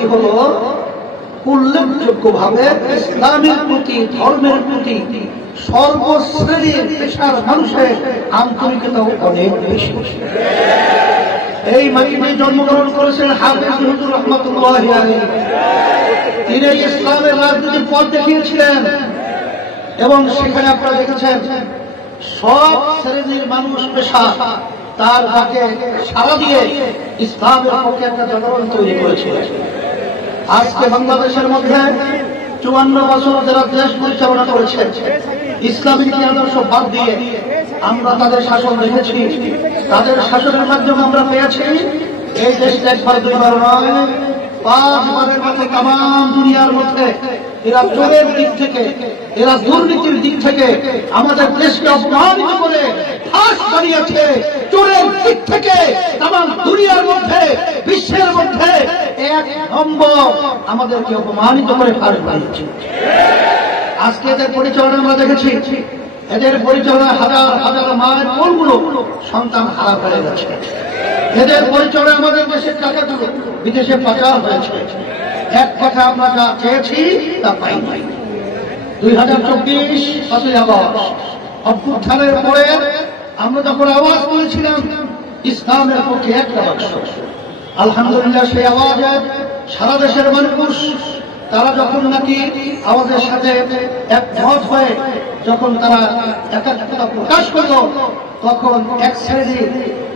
প্রতি হলো উল্লেখযোগ্যভাবে ইসলামের প্রতি, ধর্মের প্রতি সর্বশ্রেণীর পেশার মানুষের আন্তরিকতা অনেক বেশি। এই মাটিতে জন্মগ্রহণ করেছেন হাফিজ রহমতুল্লাহ তিনি ইসলামের রাজনীতির পথ দেখিয়েছিলেন এবং সেখানে আপনারা দেখেছেন সব শ্রেণির মানুষ পেশা তার ডাকে সারা দিয়ে ইসলামের পক্ষে একটা জনগণ তৈরি করেছে আজকে বাংলাদেশের মধ্যে চুয়ান্ন বছর যারা দেশ পরিচালনা করেছে ইসলামী নীতি আদর্শ বাদ দিয়ে আমরা তাদের শাসন দেখেছি। তাদের শাসনের মাধ্যমে আমরা পেয়েছি, এই দেশটা একবার দুইবার নয় দুনিয়ার মধ্যে এরা দিক থেকে, এরা দুর্নীতির দিক থেকে আমাদের দেশকে অপমানিত করে ফাঁস বানিয়েছে। চোরের দিক থেকে তাম দুনিয়ার মধ্যে, বিশ্বের মধ্যে এক নম্বর আমাদেরকে অপমানিত করে ফাঁস বানিয়েছে আজকে এদের পরিচালনা আমরা দেখেছি। এদের পরিচালনা হাজার হাজার মায়ের কোনগুলো সন্তান হারা হয়ে গেছে। এদের পরিচালনা আমাদের দেশের টাকাগুলো বিদেশে পাচার হয়েছে। এক কথা আমরা যা চেয়েছি, তা পাই নাই। দুই হাজার চব্বিশ পাঁচই আগস্ট অভ্যুত্থানের পরে আমরা যখন আওয়াজ তুলেছিলাম ইসলামের পক্ষে একটা বাক্স আলহামদুলিল্লাহ সেই আওয়াজে সারা দেশের মানুষ, তারা যখন নাকি আমাদের সাথে একমত হয়ে যখন তারা একাত্মতা প্রকাশ করল, তখন এক শ্রেণি,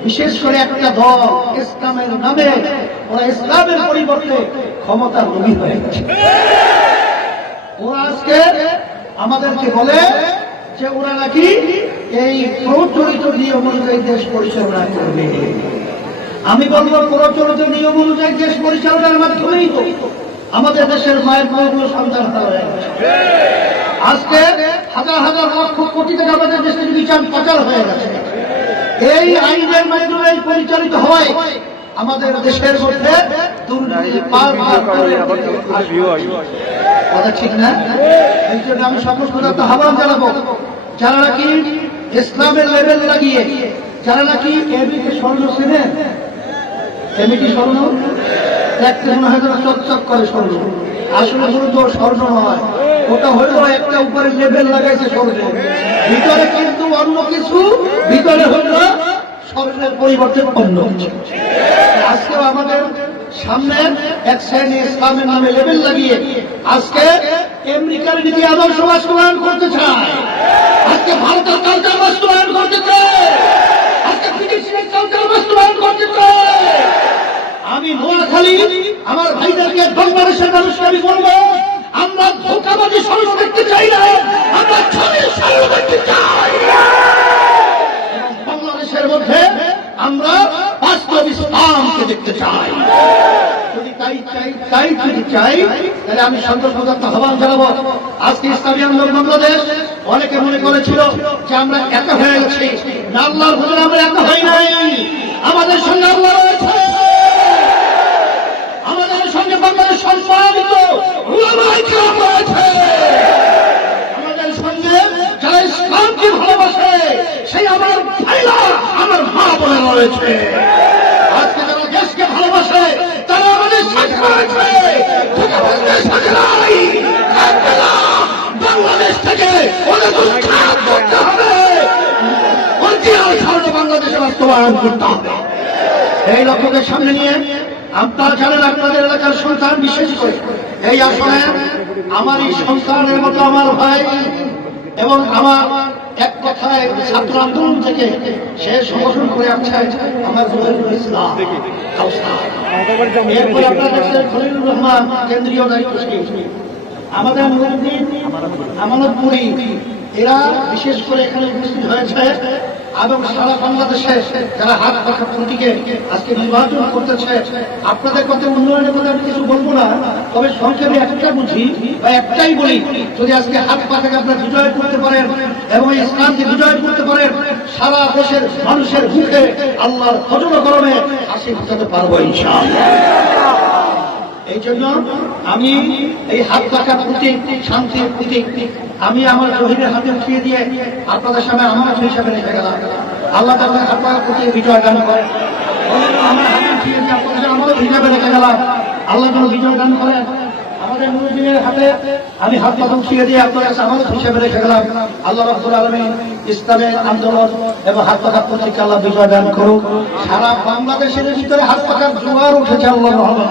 বিশেষ করে একটা দল, ইসলামের নামে, ওরা ইসলামের পরিবর্তে ক্ষমতার লোভী হয়ে ওরা আজকে আমাদেরকে বলে যে ওরা নাকি এই প্রচলিত নিয়ম অনুযায়ী দেশ পরিচালনা করবে। আমি বলব, প্রচলিত নিয়ম অনুযায়ী দেশ পরিচালনার মাধ্যমেই তো আমাদের দেশের মায়ের বউগুলো সন্তান আজকে হাজার হাজার লক্ষ কোটি টাকা আমাদের দেশের বিচার পাচার হয়ে গেছে। এই আইনের মাধ্যমে পরিচালিত হয় আমাদের দেশের মধ্যে কথা ঠিক না? এই জন্য আমি সমস্ত আহ্বান জানাব, যারা নাকি ইসলামের লেভেল লাগিয়ে যারা নাকি এবিকে স্বর্ণ চেনেন? এবিটি স্বর্ণ? দেখতে মনে হয় যেন চকচক করে স্বর্ণ। আসলে তো স্বর্ণ নয়, ওটা হলো একটা উপরে লেভেল লাগাইছে স্বর্ণ। ভিতরে কিন্তু অন্য কিছু, ভিতরে হলো স্বর্ণের পরিবর্তে অন্য কিছু আজকে আমাদের সামনে এক শ্রেণি ইসলামের নামে লেবেল লাগিয়ে আজকে আমেরিকার নীতি আদর্শ বাস্তবায়ন করতে চায়। আজকে ভারতের বাস্তবায়ন করতে করতে চায়। আমি নোয়াখালী, আমার ভাইদেরকে বাংলাদেশের মানুষকে আমি বলব, আমরা ধোকাবাজি সমাজ দেখতে চাই না, আমরা সমাজ দেখতে চাই বাংলাদেশের মধ্যে আমরা বাস্তব ইসলামকে দেখতে চাই। যদি তাই চাই, তাই যদি চাই, তাহলে আমি সন্তোষ প্রদত্ত আহ্বান জানাব। আজকে ইসলামী আন্দোলন বাংলাদেশ অনেকে মনে করেছিল যে আমরা এত হয়ে গেছি। আল্লাহর ভোজন আমরা এত হই নাই। আমাদের সঙ্গে আল্লাহ রয়েছে। আমাদের সঙ্গে বাংলাদেশ কেরাম রয়েছে। আমাদের সঙ্গে যারা ইসলামকে ভালোবাসে, সেই আমার ভাইরা, আমার মা বোনেরা রয়েছে। আজকে যারা দেশকে ভালোবাসে, তারা আমাদের সাথে রয়েছে। সাথে নাই। থেকে বাংলাদেশে বাস্তবায়ন করতে হবে। এই লক্ষ্যকে সামনে নিয়ে জানেন আপনাদের এলাকার সন্তান বিশেষ করে। এই আসনে আমার এই সন্তানের মতো আমার ভাই এবং আমার এক কথায় ছাত্র আন্দোলন থেকে সে সংগঠন করে আসছে আমার ইসলাম। আপনারা খলিলুর রহমান কেন্দ্রীয় দায়িত্বশীল। আমাদের মুরব্বী আমানতপুরি এরা বিশেষ করে এখানে উপস্থিত হয়েছে এবং সারা বাংলাদেশে যারা হাত পাখা প্রতীকে আজকে নির্বাচন করতেছে, আপনাদের কথা উন্নয়নের কথা আমি কিছু বলব না, তবে সংক্ষেপে একটা বুঝি বা একটাই বলি, যদি আজকে হাত পাখাকে আপনারা বিজয় করতে পারেন এবং এই ইসলামকে বিজয় করতে পারেন, সারা দেশের মানুষের মুখে আল্লাহর হজরকরণে হাসি ফুটাতে পারব ইনশাআল্লাহ। এই জন্য আমি এই হাত রাখার প্রতীক শান্তির প্রতীক আমি আমার শহীদের হাতে উঠিয়ে দিয়ে আপনাদের সামনে আমার হিসাবে রেখে গেলাম। আল্লাহ তাদের হাত রাখার প্রতি বিজয় দান করে। রেখে গেলাম। আল্লাহ বিজয় আমাদের হাতে আমি হাত পাতা উঠিয়ে দিয়ে আমাদের হিসেবে রেখে গেলাম। আল্লাহ আলামিন ইসলামের আন্দোলন এবং হাত পাখা পত্রিকা আল্লাহ বিজয় দান করুক। সারা বাংলাদেশের ভিতরে হাত পাখার জোয়ার উঠেছে আল্লাহ রহমান